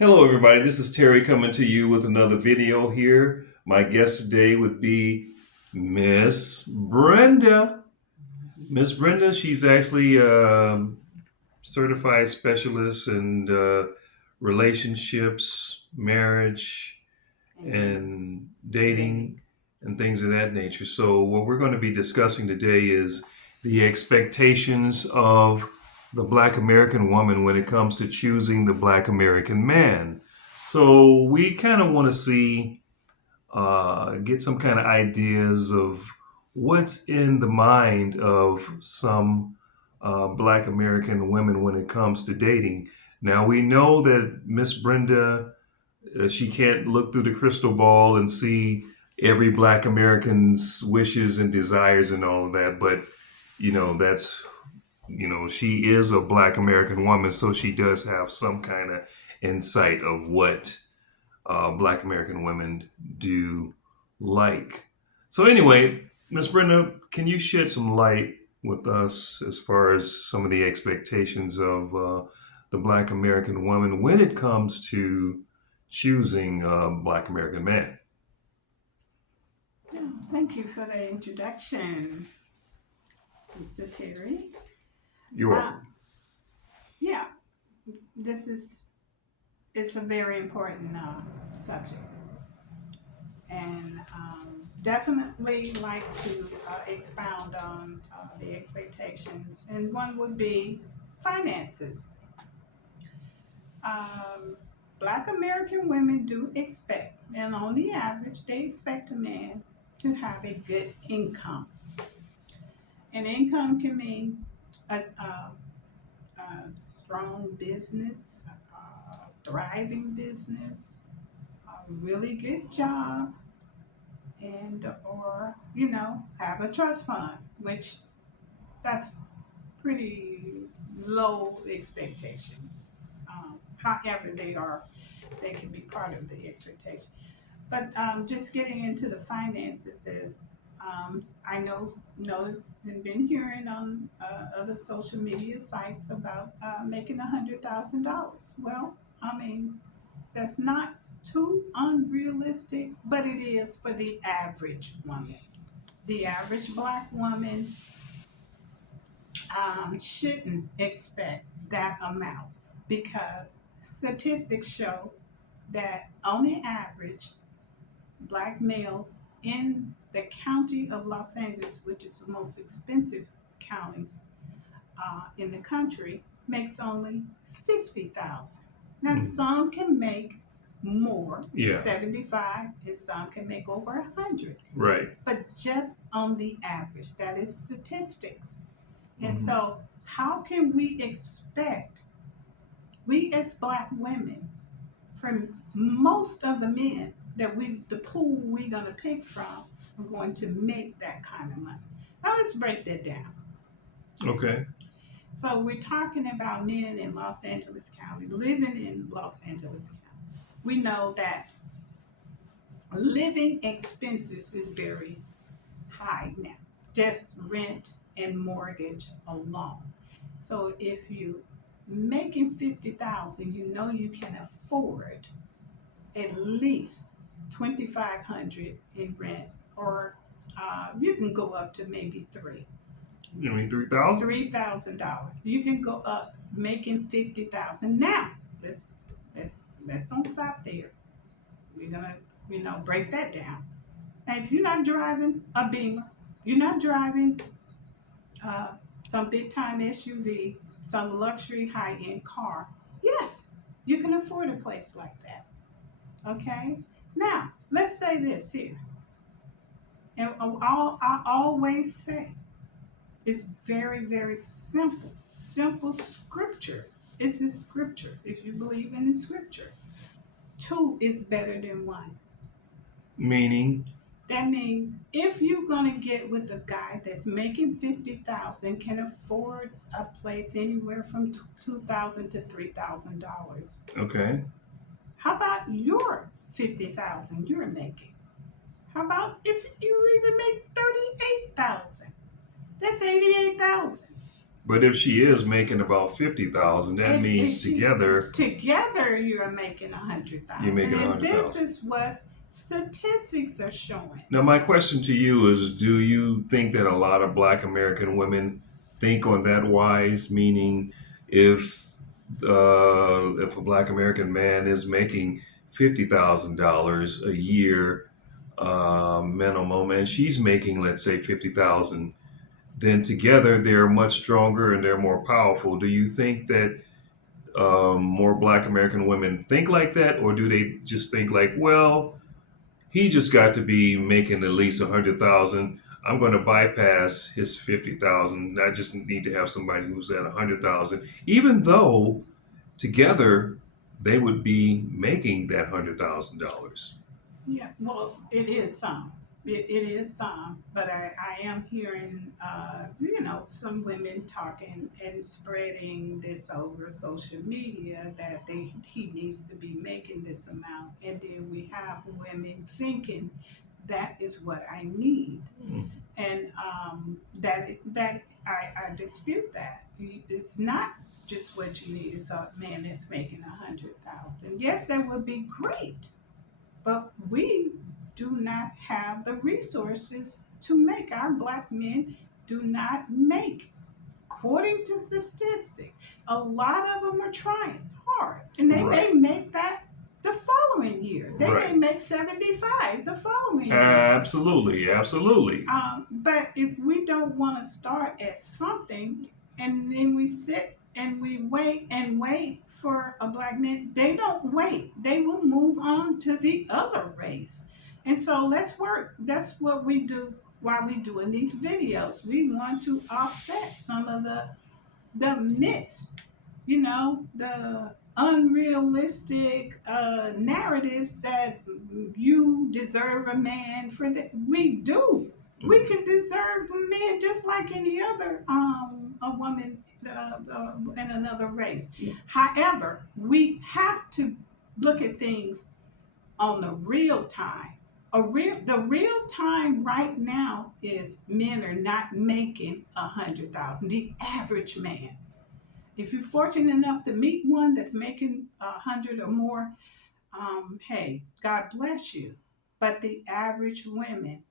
Hello, everybody. This is Terry coming to you with another video here. My guest today would be Miss Brenda. Miss Brenda, she's actually a certified specialist in relationships, marriage, And and dating. dating, and things of that nature. So, what we're going to be discussing today is the expectations of the Black American woman when it comes to choosing the Black American man. So, we kind of want to see, get some kind of ideas of what's in the mind of some Black American women when it comes to dating. Now, we know that Miss Brenda she can't look through the crystal ball and see every Black American's wishes and desires and all of that. But that's she is a Black American woman, so she does have some kind of insight of what Black American women do like. So anyway, Miss Brenda, can you shed some light with us as far as some of the expectations of the Black American woman when it comes to choosing a Black American man? Yeah, thank you for the introduction, Mr. Terry. You're Uh, welcome. yeah, this is it's a very important subject, and definitely like to expound on the expectations. And one would be finances. Um, Black American women do expect, and on the average, they expect a man to have a good income. And income can mean a strong business, thriving business, a really good job, and or have a trust fund, which that's pretty low expectations. However, they can be part of the expectation. But just getting into the finances is, I noticed and been hearing on other social media sites about making $100,000. Well, I mean that's not too unrealistic, but it is for the average woman. The average Black woman shouldn't expect that amount because statistics show that on the average Black males in the county of Los Angeles, which is the most expensive counties in the country, makes only 50,000. Now Mm, some can make more, yeah, 75, and some can make over 100. right. But just on the average, that is statistics. And Hmm. so, how can we expect we as Black women from most of the men that the pool we're going to pick from are going to make that kind of money. Now let's break that down. Okay. So we're talking about men in Los Angeles County, living in Los Angeles County. We know that living expenses is very high now, just rent and mortgage alone. So if you making 50,000, you know you can afford at least 2,500 in rent, or you can go up to maybe You mean 3,000? $3,000. You can go up making 50,000. Now let's let's don't stop there. We're gonna break that down. And if you're not driving a Beamer, you're not driving uh, some big time SUV, some luxury high end car. Yes, you can afford a place like that. Okay. Now let's say this here. And I always say it's very, very simple. Simple scripture. It's in scripture. If you believe in the scripture, two is better than one. Meaning, That means if you're gonna get with a guy that's making 50,000, can afford a place anywhere from 2,000 to $3,000. okay, How about your 50,000 you're making? How about if you even make 38,000? That's 88,000. But if she is making about 50,000, that And means together you're making you're 100,000, making a and hundred this thousand. is what statistics are showing. Now, my question to you is: do you think that a lot of Black American women think on that wise? Meaning, if a Black American man is making $50,000 a year minimum, and she's making, let's say, 50,000, then together they're much stronger and they're more powerful. Do you think that more Black American women think like that, or do they just think like, well, he just got to be making at least 100,000. I'm going to bypass his 50,000. I just need to have somebody who's at 100,000, even though together they would be making that $100,000. Yeah, well, it is some. It is some, but I am hearing, some women talking and spreading this over social media that he needs to be making this amount, and then we have women thinking that is what I need, Mm. and that I dispute that. It's not just what you need. It's a man that's making 100,000. Yes, that would be great, but we do not have the resources to make. Our black men do not make. According to statistics, a lot of them are trying hard, and they may Right, make that the following year. They may right. make 75 the following year. Absolutely, absolutely. But if we don't want to start at something and then we sit and we wait for a black man, they don't wait. They will move on to the other race. And so let's work. That's what we do while we doing these videos. We want to offset some of the myths, the unrealistic narratives that you deserve a man for that. We do. We can deserve a man just like any other a woman in another race. However, we have to look at things on the real time. The real time right now is men are not making 100,000. The average man, if you're fortunate enough to meet one that's making 100 or more, hey, God bless you. But the average women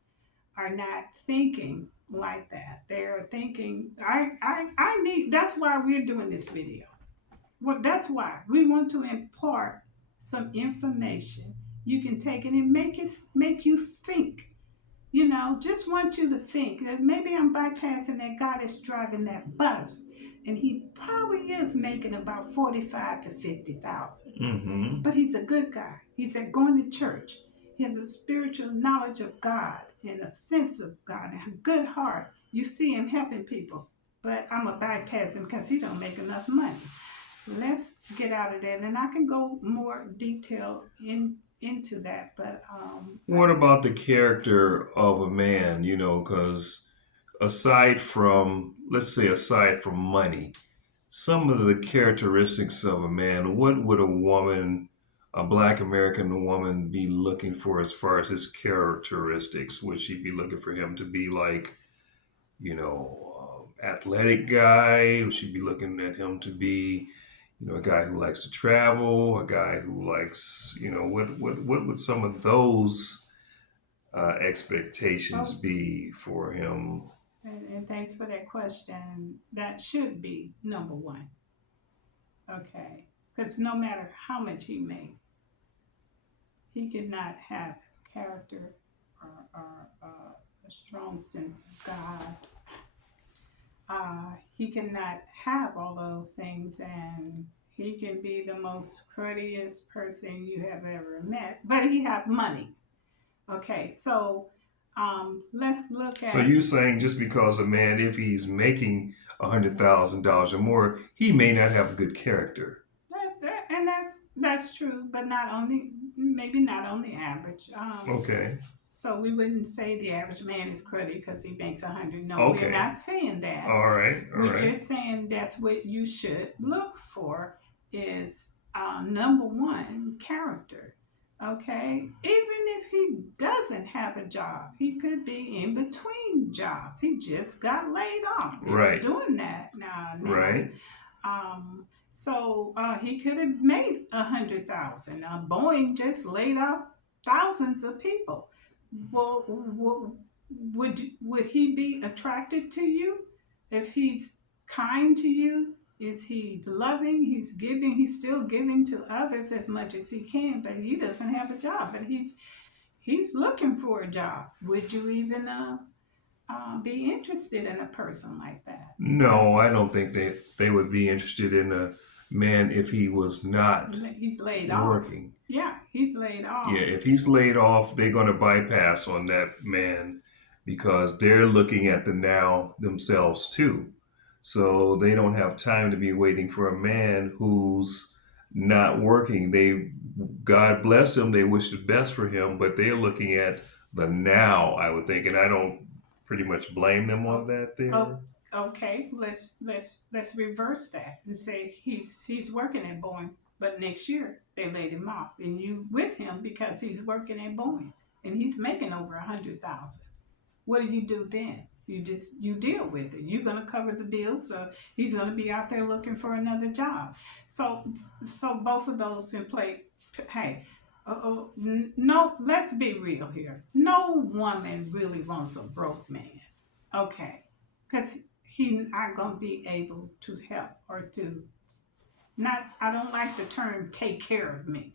are not thinking like that. They're thinking, I need, that's why we're doing this video. Well, that's why we want to impart some information. You can take it and make you think. Just want you to think that maybe I'm bypassing that guy that's driving that bus, and he probably is making about 45 to 50,000. Mm-hmm. But he's a good guy. He's at going to church. He has a spiritual knowledge of God and a sense of God and a good heart. You see him helping people, but I'm gonna bypass him because he don't make enough money. Let's get out of there, and I can go more detail into that. But What about the character of a man? Because aside from money, some of the characteristics of a man, what would a Black American woman, be looking for as far as his characteristics? Would she be looking for him to be like, athletic guy? Would she be looking at him to be, a guy who likes to travel, a guy who likes, what would some of those expectations oh, be for him? and thanks for that question. That should be number one. Okay, because no matter how much he makes, he cannot have character or a strong sense of God. He cannot have all those things, and he can be the most courteous person you have ever met, but he have money. Okay, so let's look So at you saying just because a man, if he's making $100,000 or more, he may not have a good character? and that's true, but not only maybe not on the average. Okay. So we wouldn't say the average man is cruddy because he makes 100. No, Okay. we're not saying that. All right. All We're right. just saying that's what you should look for is number one, character. Okay, even if he doesn't have a job, he could be in between jobs. He just got laid off. They're Right. doing that now. Right. So he could have made 100,000. Boeing just laid off thousands of people. Well, would he be attracted to you if he's kind to you? Is he loving? He's giving. He's still giving to others as much as he can, but he doesn't have a job. But he's looking for a job. Would you even be interested in a person like that? No, I don't think they would be interested in a man if he was not He's laid off. working. Yeah, he's laid off. Yeah, if he's laid off, they're going to bypass on that man because they're looking at the now themselves too. So they don't have time to be waiting for a man who's not working. God bless him, they wish the best for him, but they're looking at the now, I would think, and I don't pretty much blame them on that there. Oh, okay, let's reverse that and say he's working at Boeing, but next year they laid him off, and you with him because he's working at Boeing and he's making over 100,000. What do you do then? You deal with it. You're gonna cover the bills, so he's gonna be out there looking for another job. So both of those in play. Hey, no, let's be real here. No woman really wants a broke man. Okay, because he's not gonna be able to help or to not. I don't like the term "take care of me"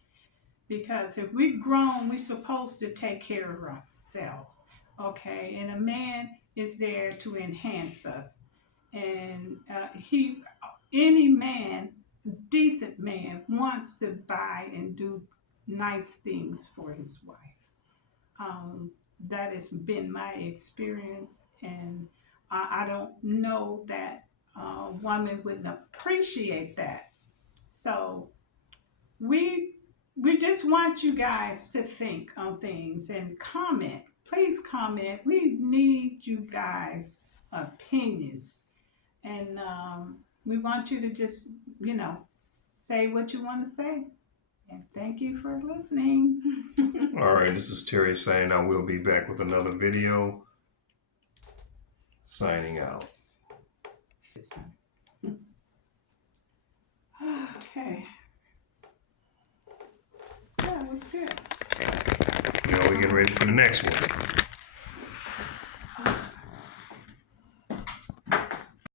because if we're grown, we're supposed to take care of ourselves. Okay, and a man is there to enhance us, and any man, decent man, wants to buy and do nice things for his wife. Um, that has been my experience, and I don't know that women wouldn't appreciate that. So we just want you guys to think on things and comment. Please comment. We need you guys' opinions, and we want you to just say what you want to say. And thank you for listening. All right, this is Terry signing out. We'll be back with another video. Signing out. Okay. Yeah, it was good. Now we're getting ready for the next one.